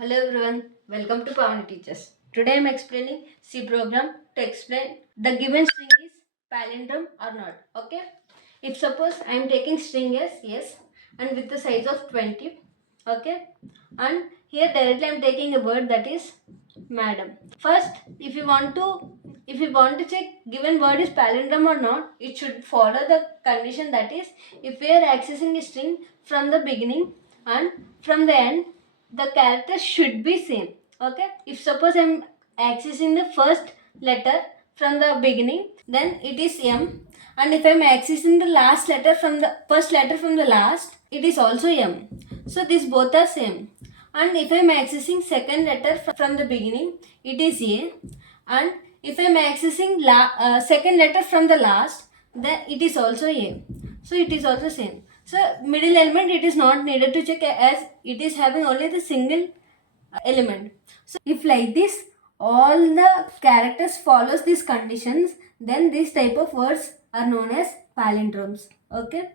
Hello everyone, welcome to Pavani Teachers. Today I am explaining C program to explain the given string is palindrome or not. Okay. If suppose I am taking string as yes and with the size of 20. Okay. And here directly I am taking a word that is madam. First, if you want to check given word is palindrome or not, it should follow the condition, that is if we are accessing a string from the beginning and from the end, the characters should be same. Okay, if suppose I'm accessing the first letter from the beginning, then it is M, and if I'm accessing the last letter from the first letter from the last, it is also M. So these both are same. And if I'm accessing second letter from the beginning, it is A, and if I'm accessing second letter from the last, then it is also A. So it is also same. So middle element it is not needed to check, as it is having only the single element. So if like this all the characters follows these conditions, then this type of words are known as palindromes. Okay.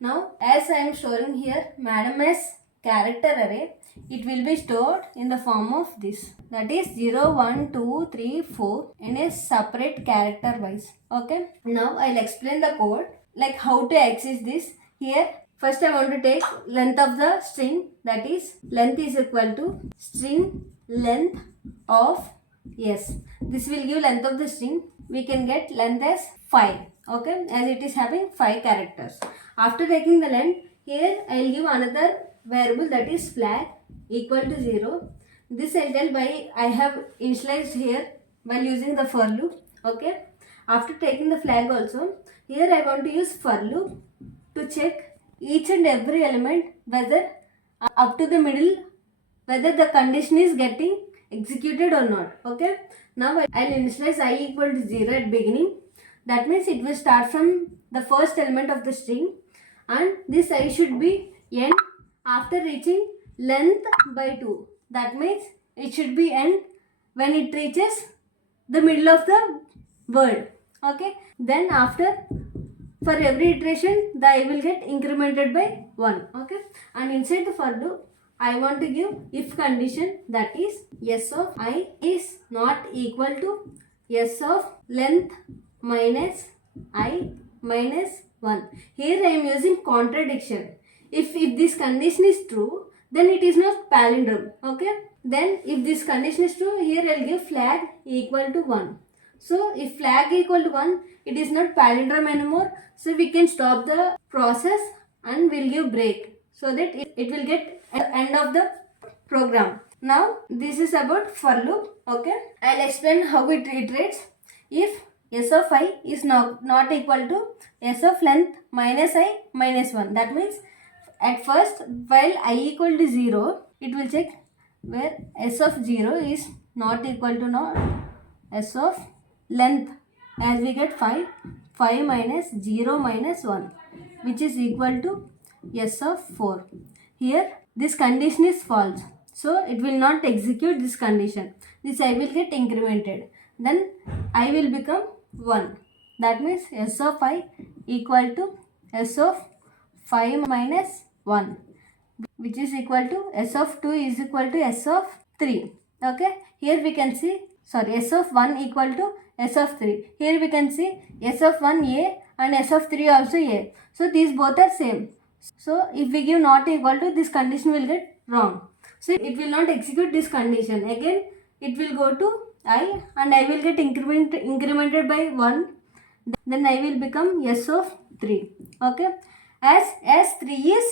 Now as I am storing here madam as character array, it will be stored in the form of this, that is 0 1 2 3 4 in a separate character wise. Okay. Now I'll explain the code, like how to access this. Here first I want to take length of the string, that is length is equal to string length of yes. This will give length of the string. We can get length as 5. Okay, as it is having 5 characters. After taking the length, here I will give another variable, that is flag equal to 0. This I'll tell by I have initialized here while using the for loop. Okay. After taking the flag also, here I want to use for loop to check each and every element whether up to the middle, whether the condition is getting executed or not. Okay. Now I'll initialize I equal to 0 at beginning. That means it will start from the first element of the string, and this I should be end after reaching length by 2. That means it should be end when it reaches the middle of the word. Okay. Then after, for every iteration the I will get incremented by 1. Okay. And inside the for loop I want to give if condition, that is s of I is not equal to s of length minus I minus 1. Here I am using contradiction. If this condition is true, then it is not palindrome. Okay. Then if this condition is true, here I will give flag equal to 1. So if flag equal to 1, it is not palindrome anymore. So we can stop the process and we'll give break, so that it will get end of the program. Now this is about for loop. Okay. I'll explain how it iterates. If s of I is not equal to s of length minus I minus 1. That means at first while I equal to 0, it will check where s of 0 is not equal to not s of length, as we get 5 minus 0 minus 1, which is equal to s of 4. Here this condition is false, so it will not execute this condition. This I will get incremented, then I will become 1. That means s of I equal to s of 5 minus 1, which is equal to s of 2 is equal to s of 3. Okay. Here we can see, sorry, s of 1 equal to s of 3. Here we can see s of 1 a and s of 3 also a. So these both are same. So if we give not equal to, this condition will get wrong. So it will not execute this condition. Again it will go to I, and I will get incremented by 1. Then I will become s of 3. Okay. As s3 is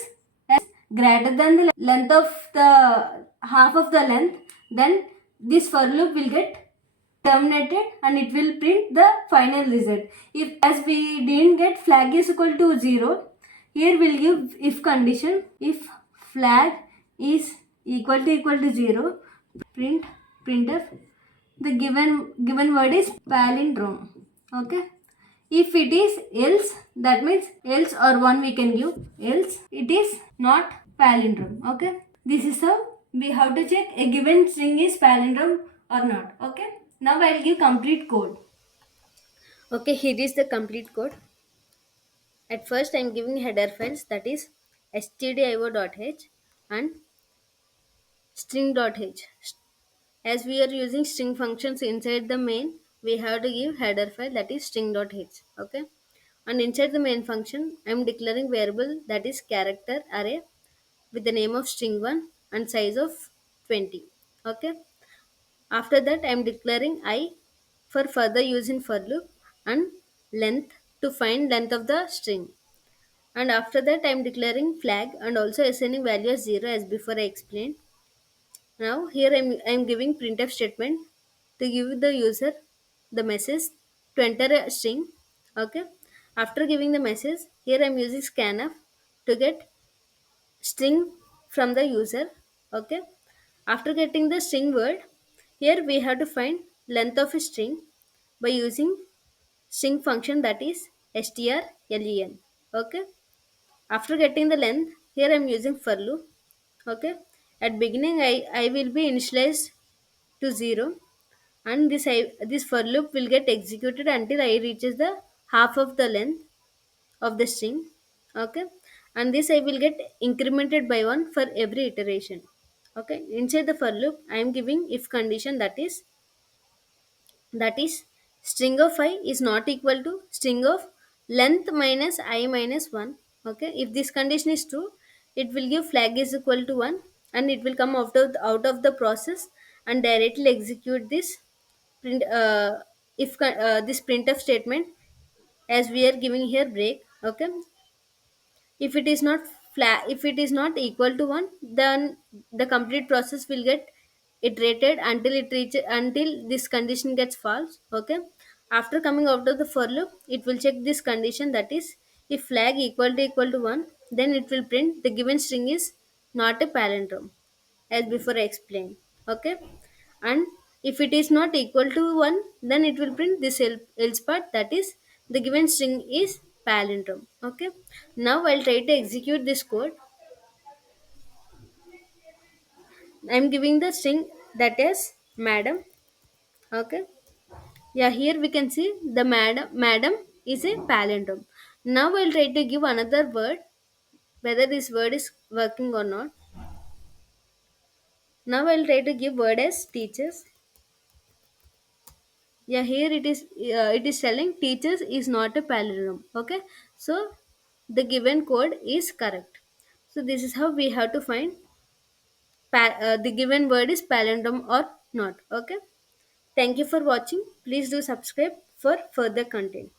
greater than the length of the half of the length, then this for loop will get terminated and it will print the final result. If as we didn't get flag is equal to 0, here we'll give if condition. If flag is equal to 0, printf the given word is palindrome. Okay. If it is else, that means else or 1 we can give, else it is not palindrome. Okay. This is how we have to check a given string is palindrome or not. Okay. Now I'll give complete code. Okay, here is the complete code. At first I am giving header files, that is stdio.h, and string dot h. As we are using string functions inside the main, we have to give header file, that is string dot h. Okay, and inside the main function I am declaring variable, that is character array, with the name of string 1 and size of 20. Okay, after that I am declaring I for further use in for loop, and length to find length of the string. And after that I am declaring flag and also assigning value as 0, as before I explained. Now here I'm giving printf statement to give the user the message to enter a string. Okay. After giving the message, here I'm using scanf to get string from the user. Okay. After getting the string word, here we have to find length of a string by using string function, that is strlen. Okay. After getting the length, here I'm using for loop. Okay. At beginning I will be initialized to 0, and this for loop will get executed until I reaches the half of the length of the string. Okay, and this I will get incremented by 1 for every iteration. Okay, inside the for loop I am giving if condition, that is string of I is not equal to string of length minus I minus 1. Okay, if this condition is true, it will give flag is equal to 1, and it will come out of the process and directly execute this print if this printf statement, as we are giving here break. Okay, if it is not if it is not equal to 1, then the complete process will get iterated until it reaches, until this condition gets false. Okay, after coming out of the for loop, it will check this condition, that is if flag equal to 1, then it will print the given string is not a palindrome, as before I explained. Okay, and if it is not equal to 1, then it will print this else part, that is the given string is palindrome. Okay, now I'll try to execute this code. I'm giving the string, that is madam. Okay, yeah, here we can see the madam is a palindrome. Now I'll try to give another word, whether this word is working or not. Now I'll try to give word as teachers. Yeah, here it is telling teachers is not a palindrome. Okay, so the given code is correct. So this is how we have to find the given word is palindrome or not. Okay, thank you for watching. Please do subscribe for further content.